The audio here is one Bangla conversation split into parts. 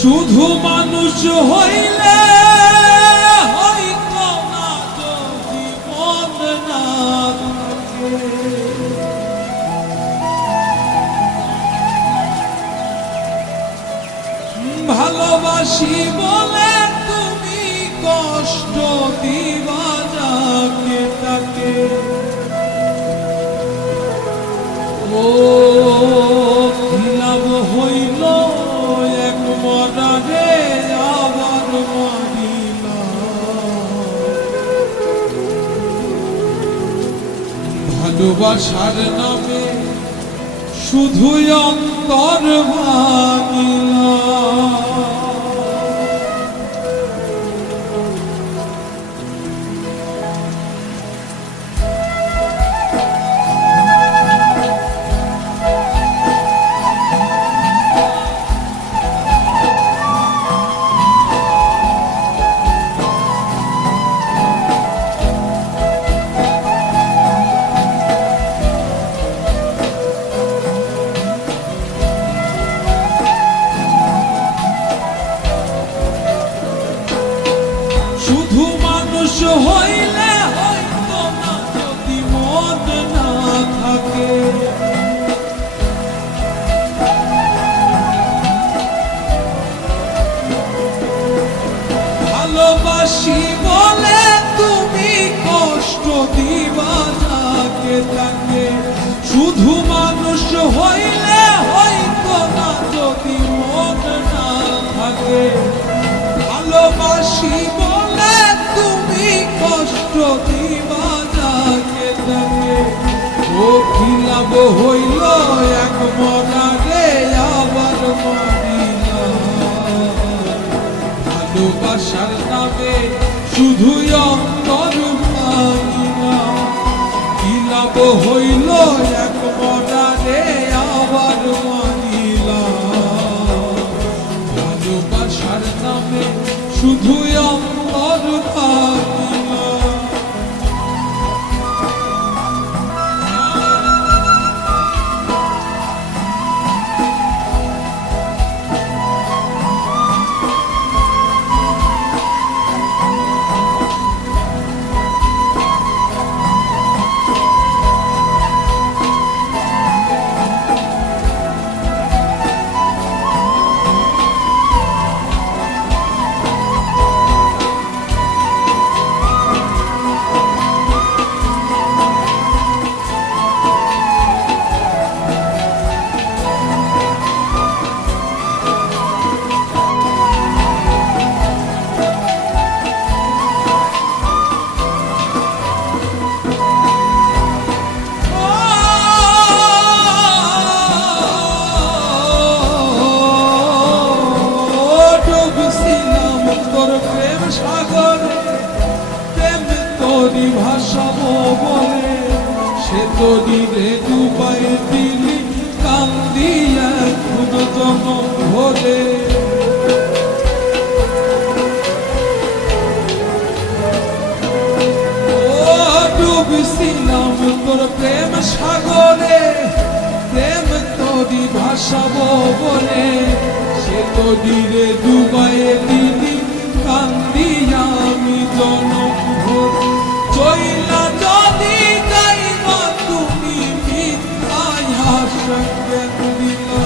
শুধু মানুষ হইলে হইতো না যদি মন না থাকে। ভালোবাসি বলে তুমি কষ্ট দিবা যাকে তাকে। ও কি লাভ হইল এক মরারে আবার মারিলা। ভালোবাসার নামে শুধুই অন্তর ভাঙিলা। শুধু মানুষ হইলে হইতো না যদি মন না থাকে। ভালোবাসি বলে তুমি কষ্ট দিবা যাকে তাকে। শুধু মানুষ হইলে হইতো না যদি মন না থাকে। ভালোবাসি বলে তুমি কষ্ট দিবা যাকে তাকে। ও কি লাভ হইল এক মরারে আবার মারিলা। ভালোবাসার নামে শুধুই অন্তর ভাঙিলা। কি লাভ হইল এক মরারে আবার মারিলা। ভালোবাসার নামে শুধুই অন্তর ভাঙিলা। ভাসাবো বলে সে তরিরে ডুবাই দিলি কান্দিয়া খুদ জনম ভরে। ও ডুবছিলাম তোর প্রেম সাগরে, প্রেম তরি ভাসাবো বলে সে তরিরে ডুবাই দিলি কান্দিয়া আমি জনম ভরে। চইলা যদি যাইবা তুমি মিথ্যায় আশঙ্কা দিলা।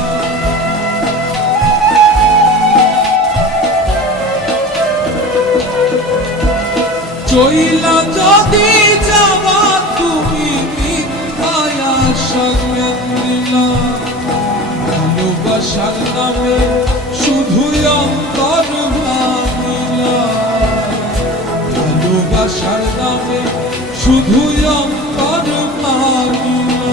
চইলা যদি যাবা তুমি মিথ্যায় আশঙ্কা দিলা। ভালোবাসার নামে শুধুই অন্তর ভাঙিলা। ভালোবাসার নামে শুধুই অন্তর ভাঙিলা।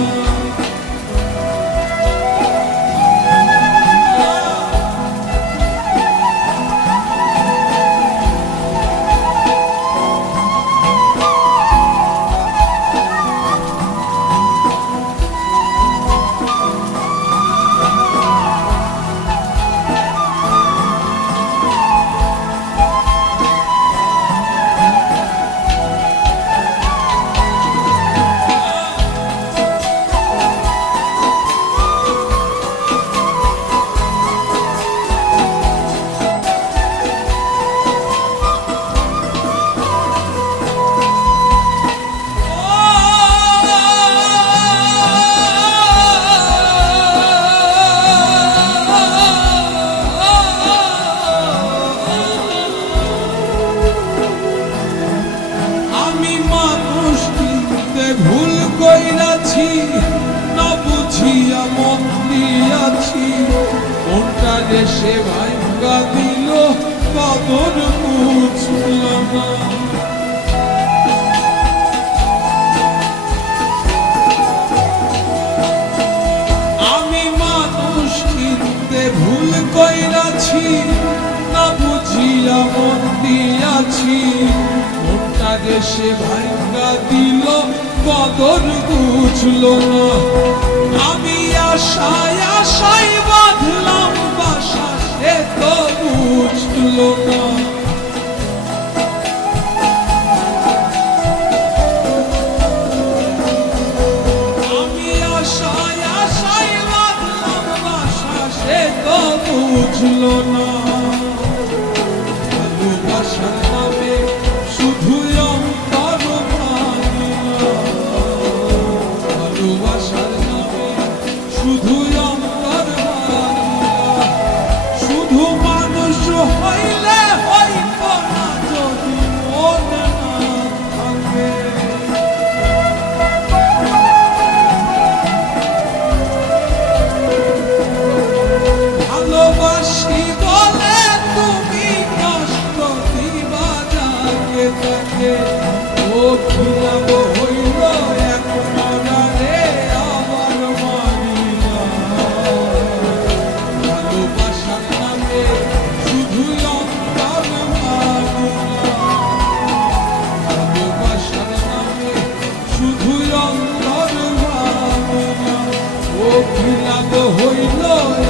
সে ভাঙ্গা দিল কদর বুঝল না। আমি মানুষ কিনতে ভুল কইরাছি, না বুঝিয়া মন দিয়াছি, মনটা যে সে ভাঙ্গা দিল কদর বুঝল না। আমি আশায় আশায় বাঁধলাম বাসা, সে তো বুঝল না। আমি আশায় আশায় বাঁধলাম বাসা, সে তো বুঝল না। ভালোবাসার নামে শুধু অন্তর ভাঙিলা, ভালোবাসার নামে শুধু অন্তর ভাঙিলা। শুধু মানুষ হইলে হইত না যদি মন না থাকে। ভালোবাসি বলে তুমি কষ্ট দিবা যাকে তাকে, ও খিলাব হইল এক মরারে আবার মারিলা। ভালোবাসার নামে শুধু অন্তর ভাঙিলা, ভালোবাসার নামে শুধু অন্তর ভাঙিলা। ও খিলাব হইল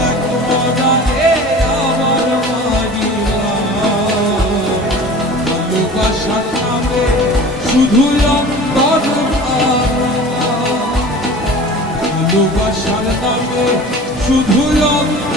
এক মরারে আবার মারিলা। ভালোবাসার নামে শুধু অন্তর ভাঙিলা, ভালোবাসার নামে শুধু অন্তর